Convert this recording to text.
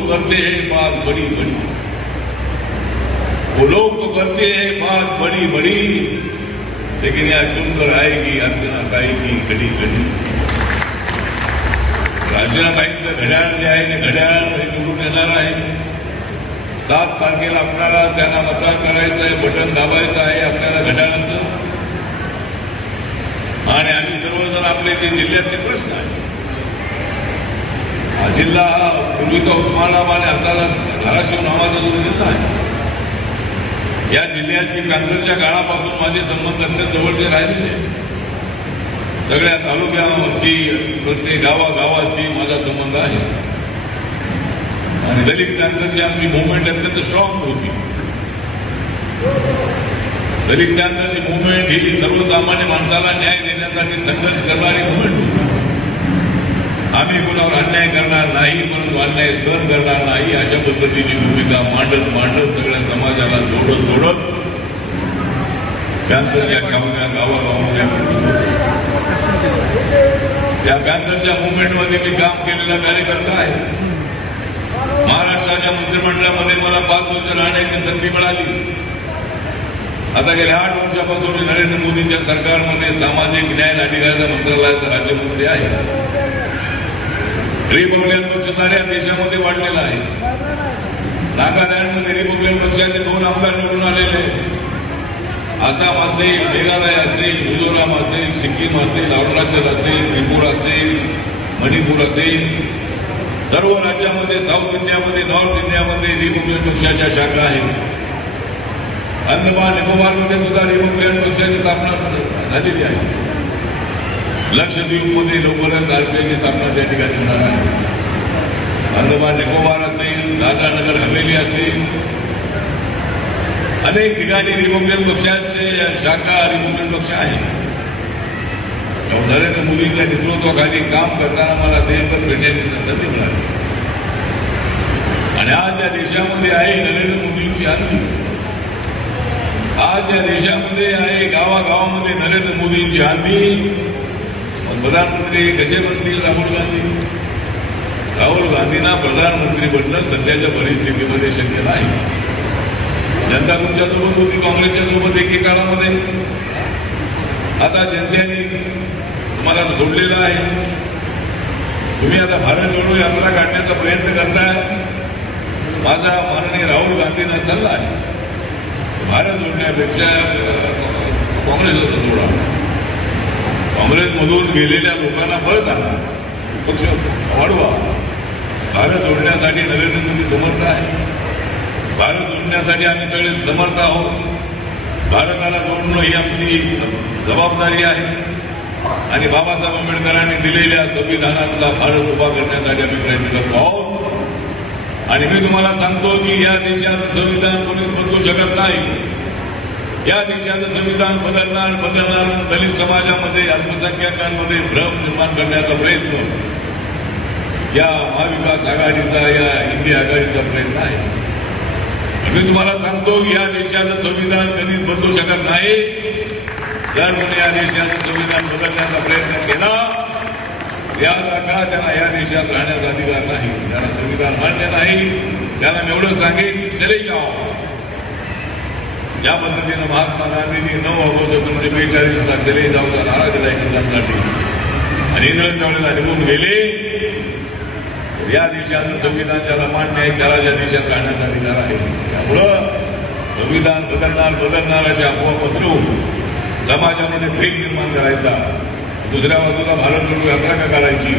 तो करते हैं बात बड़ी बड़ी, वो लोग तो करते हैं बात बड़ी बड़ी, लेकिन यहाँ चुनकर आएगी अर्चनाताईची घडी घडी. अर्चनाताईंचं घड्याळ जे आहे ते घड्याळ निवडून येणार आहे. 7 तारखेला आपल्याला त्यांना मतदान करायचं आहे, बटन दाबायचं आहे आपल्याला घड्याळाचं. आणि आम्ही सर्वजण आपले जे जिल्ह्यातले प्रश्न आहेत, हा जिल्हा हा पूर्वीचा उस्मानाबाद आणि आता धाराशिव नावाचा जो जिल्हा आहे, या जिल्ह्याची पॅन्थरच्या काळापासून माझे संबंध अत्यंत जवळचे राहिलेले आहेत. सगळ्या तालुक्याशी प्रत्येक गावागावाशी माझा संबंध आहे. आणि दलित पॅन्थरची आमची मुवमेंट अत्यंत स्ट्रॉंग होती. दलित पॅन्थरची मुवमेंट ही सर्वसामान्य माणसाला न्याय देण्यासाठी संघर्ष करणारी मुवमेंट होती. आम्ही कुणावर अन्याय करणार नाही, परंतु अन्याय सहन करणार नाही, अशा पद्धतीची भूमिका मांडत मांडत सगळ्या समाजाला जोडत जोडत पॅन्थरच्या छावण्या गावागावामध्ये, या पॅन्थरच्या मुवमेंटमध्ये मी काम केलेला कार्यकर्ता आहे. महाराष्ट्राच्या मंत्रिमंडळामध्ये मला 5 वर्ष राहण्याची संधी मिळाली. आता गेल्या 8 वर्षापासून मी नरेंद्र मोदींच्या सरकारमध्ये सामाजिक न्याय आणि अधिकाराच्या मंत्रालयाचा राज्यमंत्री आहे. रिपब्लिकन पक्ष साऱ्या देशामध्ये वाढलेला आहे. नागालँडमध्ये रिपब्लिकन पक्षाचे 2 आमदार निवडून आलेले. आसाम असेल, मेघालय असेल, मिझोराम असेल, सिक्कीम असेल, अरुणाचल असेल, त्रिपुरा असेल, मणिपूर असेल, सर्व राज्यामध्ये, साऊथ इंडियामध्ये, नॉर्थ इंडियामध्ये रिपब्लिकन पक्षाच्या शाखा आहेत. अंदमान निकोबारमध्ये सुद्धा रिपब्लिकन पक्षाची स्थापना झालेली आहे. लक्षद्वीपमध्ये लवकरच आरपीआयची स्थापना त्या ठिकाणी होणार आहे. अंदमान निकोबार असेल, दादरा नगर हवेली असेल, अनेक ठिकाणी रिपब्लिकन पक्षाचे शाखा रिपब्लिकन पक्ष आहे. नरेंद्र मोदींच्या नेतृत्वाखाली काम करताना मला देशभर फिरण्याची संधी मिळाली. आणि आज या देशामध्ये आहे नरेंद्र मोदींची आर्मी. आज या देशामध्ये आहे गावागावामध्ये नरेंद्र मोदींची आर्मी. प्रधानमंत्री कसे बनतील राहुल गांधी? राहुल गांधींना प्रधानमंत्री बनणं सध्याच्या परिस्थितीमध्ये शक्य नाही. जनता तुमच्यासोबत होती, काँग्रेसच्या सोबत एकेकाळामध्ये. आता जनतेने तुम्हाला सोडलेलं आहे. तुम्ही आता भारत जोडो यात्रा काढण्याचा प्रयत्न करताय. माझा माननीय राहुल गांधींना सल्ला आहे, भारत जोडण्यापेक्षा काँग्रेसला जोडा. काँग्रेसमधून गेलेल्या लोकांना परत आणा, पक्ष वाढवा. भारत जोडण्यासाठी नरेंद्र मोदी समर्थ आहे. भारत जोडण्यासाठी आम्ही सगळे समर्थ आहोत. भारताला जोडणं ही आमची जबाबदारी आहे. आणि बाबासाहेब आंबेडकरांनी दिलेल्या संविधानातला भारत उभा करण्यासाठी आम्ही प्रयत्न करतो आहोत. आणि मी तुम्हाला सांगतो की या देशाचं संविधान कोणीच बदलू शकत नाही. या देशाचं संविधान बदलणार म्हणून दलित समाजामध्ये, अल्पसंख्याकांमध्ये भ्रम निर्माण करण्याचा प्रयत्न या महाविकास आघाडीचा, या इंडिया आघाडीचा प्रयत्न आहे. मी तुम्हाला सांगतो की या देशाचं संविधान कधीच बदलू शकत नाही. जर कोणी या देशाचं संविधान बदलण्याचा प्रयत्न केला, याद राखा, त्यांना या देशात राहण्याचा अधिकार नाही. त्यांना संविधान मान्य नाही. त्यांना मी एवढं सांगेन, चले जाओ. या पद्धतीनं महात्मा गांधींनी 9 ऑगस्ट 1942ला चले जाऊचा नारा दिला इंग्रजांसाठी. आणि इंग्रज त्यावेळेला निघून गेले. या देशाचं संविधान ज्याला मान्य आहे त्याला या देशात राहण्याचा अधिकार आहे. त्यामुळं संविधान बदलणार अशी अफवा पसरवून समाजामध्ये भय निर्माण करायचा, दुसऱ्या बाजूला भारत जोडो यात्रा का काढायची.